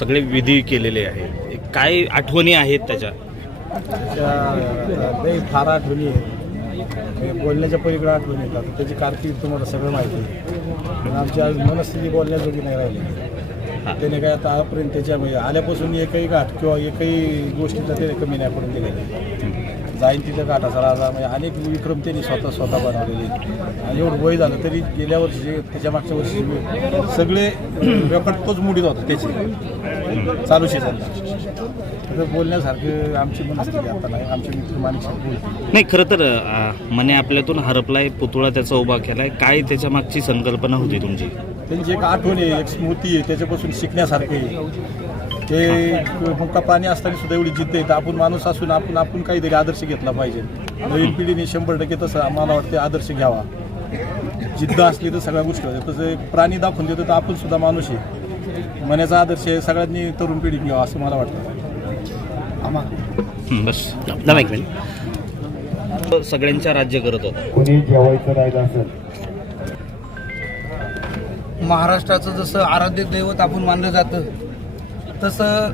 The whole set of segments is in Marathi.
सगळे विधी केलेले आहेत काय आठवणी आहेत त्याच्या? फार आठवणी आहेत. बोलण्याच्या पलीकडे आठवणी येतात त्याची कारकीर्द तुम्हाला सगळं माहिती आहे. आमची आज मनस्थिती बोलण्याजोगी नाही राहिली. त्याने काय आता आजपर्यंत त्याच्या म्हणजे आल्यापासून एकही गाठ किंवा एकही गोष्टीचा त्याने कमी नाही पडून दिलेली गाठाचा राजा म्हणजे अनेक विक्रम त्यांनी स्वतः स्वतः बनवलेले. आणि एवढं वय झालं तरी गेल्या वर्षी त्याच्या मागच्या वर्षी सगळे रेकॉर्ड तोच मुडीत होता त्याचे. चालू शेजारला तर बोलण्यासारखं आमची मनस्थिती आता नाही. आमचे मित्र माणिक नाही खरं तर मने आपल्यातून हरपलाय पुतळा त्याचा उभा केलाय. काय त्याच्या मागची संकल्पना होती तुमची? त्यांची एक आठवण आहे एक स्मृती आहे. त्याच्यापासून शिकण्यासारखं आहे. ते मुक्का प्राणी असताना सुद्धा एवढी जिद्द आहे तर आपण माणूस असून आपण आपण काहीतरी आदर्श घेतला पाहिजे. नवीन पिढीने शंभर टक्के तसं आम्हाला वाटतं आदर्श घ्यावा. जिद्द असली तर सगळ्या गोष्टी होत्या तसं प्राणी दाखवून देतो तर आपण सुद्धा माणूस आहे. मनाचा आदर्श आहे सगळ्यांनी तरुण पिढी घ्यावा असं मला वाटतं. आम्हा हं, बस. थांबा एक मिनिट. सगळ्यांच्या राज्य करत होता. कुणी जेवायचं राहिलं असेल? महाराष्ट्राचं जसं आराध्य दैवत आपण मानलं जातं तसं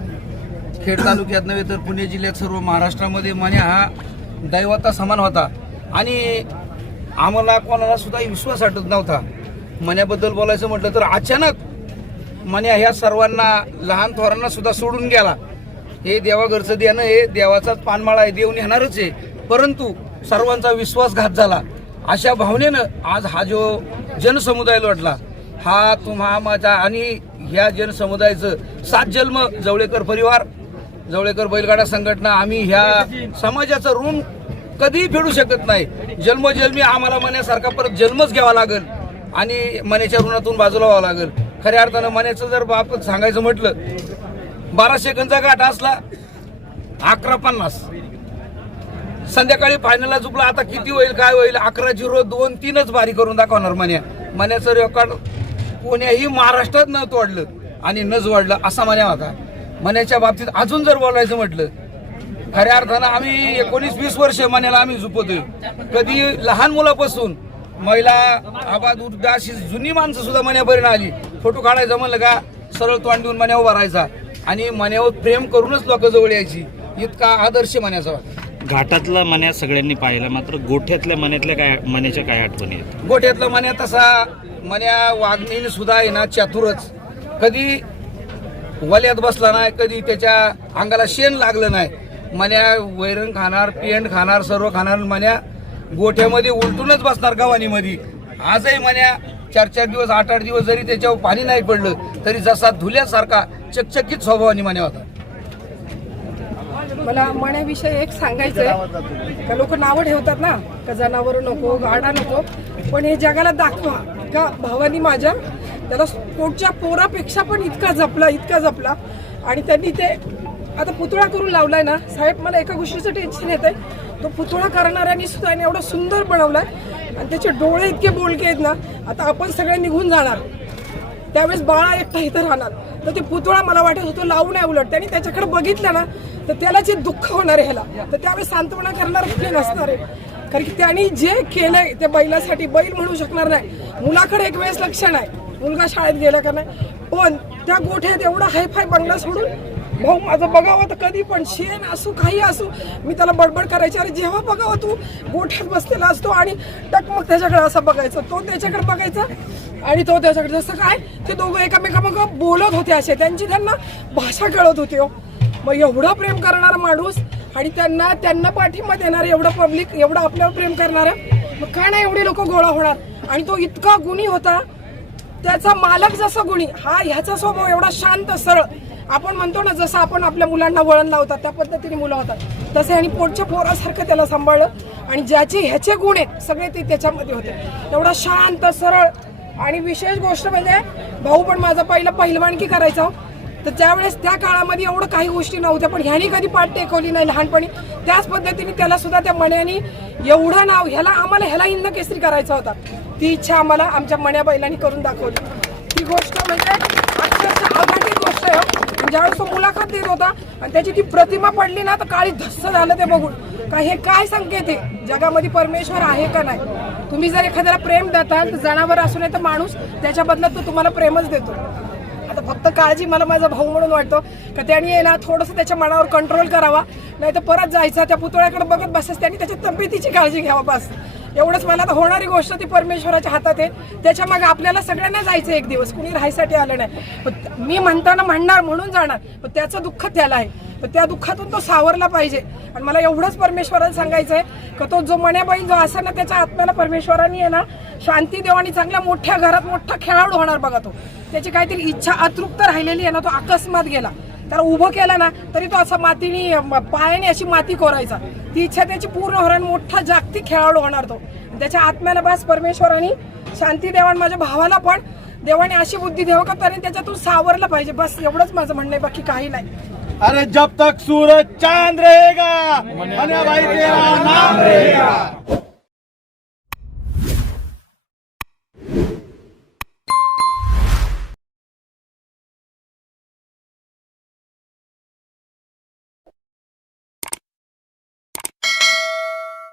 खेड तालुक्यात नव्हे तर पुणे जिल्ह्यात सर्व महाराष्ट्रामध्ये मान्या हा दैवता समान होता. आणि आम्हाला कोणाला सुद्धा विश्वास वाटत नव्हता. मण्याबद्दल बोलायचं म्हटलं तर अचानक मण्या ह्या सर्वांना लहान थोरांना सुद्धा सोडून गेला. हे देवाघरचं देणं हे देवाचाच पानमाळा आहे देऊन येणारच आहे. परंतु सर्वांचा विश्वासघात झाला. अशा भावनेनं आज हा जो जनसमुदाय लोटला हा तुम्हा माझा आणि ह्या जनसमुदायाचं सात जन्म जवळेकर परिवार जवळेकर बैलगाडा संघटना आम्ही ह्या समाजाचं ऋण कधीही फेडू शकत नाही. जन्मजन्मी आम्हाला मण्यासारखा परत जन्मच घ्यावा लागेल आणि मण्याच्या ऋणातून बाजूला व्हावं लागेल. खऱ्या अर्थानं मण्याचं जर बाप सांगायचं म्हटलं बारा सेकंदचा गाठ असला अकरा पन्नास. संध्याकाळी फायनलला चुकला आता किती होईल काय होईल अकरा झिरो दोन तीनच बारी करून दाखवणार मन्या. मन्याचं रेकॉर्ड कोण्याही महाराष्ट्रात न तोडलं आणि न जोडलं असा मन्या होता. मन्याच्या बाबतीत अजून जर बोलायचं म्हटलं खऱ्या अर्थानं आम्ही एकोणीस वीस वर्ष मन्याला आम्ही झुपतोय. कधी लहान मुलापासून महिला आबाद अशी जुनी माणसं सुद्धा मन्यापर्यंत आली. फोटो काढायचा म्हणलं का सरळ तोंड देऊन मन्या उभा राहायचा आणि मन्यावर प्रेम करूनच लोक जवळ यायची. इतका आदर्श मन्याचा होता. घाटातला मन्या सगळ्यांनी पाहिला मात्र गोठ्यातल्या मन्यातल्या काय मन्याच्या काय आठवणी आहेत? गोठ्यातला मन्या तसा मन्या वागणीने सुद्धा आहे ना चातुरच. कधी वल्यात बसला नाही कधी त्याच्या अंगाला शेण लागलं नाही. मन्या वैरण खाणार पेंड खाणार सर्व खाणार मन्या गोठ्यामध्ये उलटूनच बसणार गव्हाणीमध्ये. आजही मन्या चार चार दिवस आठ आठ दिवस जरी त्याच्यावर पाणी नाही पडलं तरी जसा धुल्यासारखा चकचकीत स्वभावाने मन्या होता. मला मण्याविषयी एक सांगायचं आहे का लोक नावं ठेवतात ना का जनावर नको गाडा नको पण हे जगाला दाखवा. का भावानी माझ्या त्याला पोटच्या पोरापेक्षा पण इतका जपला इतका जपला. आणि त्यांनी ते आता पुतळा करून लावलाय ना साहेब मला एका गोष्टीचं टेन्शन येत आहे तो पुतळा करणाऱ्यांनी सुद्धा आणि एवढा सुंदर बनवलाय. आणि त्याचे डोळे इतके बोलके आहेत ना आता आपण सगळे निघून जाणार. त्यावेळेस बाळा एकटा इथं राहणार. तर ते पुतळा मला वाटत होतं लावू नये उलट. त्यांनी त्याच्याकडे बघितलं ना तर त्याला जे दुःख होणार आहे ह्याला. तर त्यावेळेस सांत्वना करणार कुठे नसणार आहे. कारण की त्यांनी जे केलंय त्या बैलासाठी बैल म्हणू शकणार नाही. मुलाकडे एक वेळेस लक्ष नाही. मुलगा शाळेत गेला का नाही. पण त्या गोठ्यात एवढा हायफाय बंगला सोडून भाऊ माझं बघावं तर कधी पण शेण असू काही असू मी त्याला बडबड करायची. अरे जेव्हा बघावं तू गोठ्यात बसलेला असतो आणि टकमक त्याच्याकडे असं बघायचं. तो त्याच्याकडे बघायचा आणि तो त्याच्याकडे जसं काय ते दोघं एकामेकामग बोलत होते असे. त्यांची त्यांना भाषा कळत होती हो. मग एवढं प्रेम करणारा माणूस आणि त्यांना त्यांना पाठिंबा देणारं एवढं पब्लिक एवढं आपल्यावर प्रेम करणारं मग का नाही एवढे लोक गोळा होणार? आणि तो इतका गुणी होता त्याचा मालक जसा गुणी हा ह्याचा स्वभाव एवढा शांत सरळ. आपण म्हणतो ना जसं आपण आपल्या मुलांना वळण लावतात त्या पद्धतीने मुलं होतात. तसे आणि पोटच्या पोरासारखं त्याला सांभाळलं. आणि ज्याचे ह्याचे गुण आहेत सगळे ते त्याच्यामध्ये होते. एवढा शांत सरळ. आणि विशेष गोष्ट म्हणजे भाऊ पण माझा पहिला पहिलवानकी करायचा. हो. तर त्यावेळेस त्या काळामध्ये एवढं काही गोष्टी नव्हत्या पण ह्यानी कधी पाठ टेकवली नाही लहानपणी. त्याच पद्धतीने त्याला सुद्धा त्या मण्यानी एवढं नाव ह्याला आम्हाला ह्याला हिंद केसरी करायचा होता. ती इच्छा आम्हाला आमच्या मण्या बैलांनी करून दाखवली. ती गोष्ट म्हणजे अक्षरशः गोष्ट आहे हो. ज्यावेळेस तो मुलाखत देत होता आणि त्याची ती प्रतिमा पडली ना तर काळी धस्स झालं ते बघून. का हे काय संकेत आहे? जगामध्ये परमेश्वर आहे का नाही? तुम्ही जर एखाद्याला प्रेम देताल तर जनावर असू नये तर माणूस त्याच्याबद्दल तो तुम्हाला प्रेमच देतो. आता फक्त काळजी मला माझा भाऊ म्हणून वाटतो. का त्यांनी आहे ना थोडंसं त्याच्या मनावर कंट्रोल करावा. नाही तर परत जायचा त्या पुतळ्याकडे बघत बसस त्यांनी त्याच्या तब्येतीची काळजी घ्यावा बस. एवढंच मला तर होणारी गोष्ट ती परमेश्वराच्या हातात आहे. त्याच्यामागे आपल्याला सगळ्यांना जायचं एक दिवस. कुणी राहायसाठी आलं नाही. पण मी म्हणताना म्हणणार म्हणून जाणार. पण त्याचं दुःख त्याला आहे. तर त्या दुःखातून तो सावरला पाहिजे. आणि मला एवढंच परमेश्वराला सांगायचं आहे का तो जो मण्याबाई जो असा ना त्याच्या आत्म्याला परमेश्वराने आहे ना शांती देव आणि चांगल्या मोठ्या घरात मोठा खेळाडू होणार बघा तो. त्याची काहीतरी इच्छा अतृप्त राहिलेली आहे ना तो अकस्मात गेला. त्याला उभं केला ना तरी तो असा मातीने पायाने अशी माती कोरायचा. ती इच्छा त्याची पूर्ण होणार आणि मोठा जागतिक खेळाडू होणार तो. आणि त्याच्या आत्म्याला बस परमेश्वराने शांती देवा आणि माझ्या भावाला पण देवाने अशी बुद्धी द्यावं का त्याने त्याच्यातून सावरलं पाहिजे. बस एवढंच माझं म्हणणं आहे बाकी काही नाही. अरे जब तक सूरज चांद रहेगा भाई तेरा नाम रहेगा।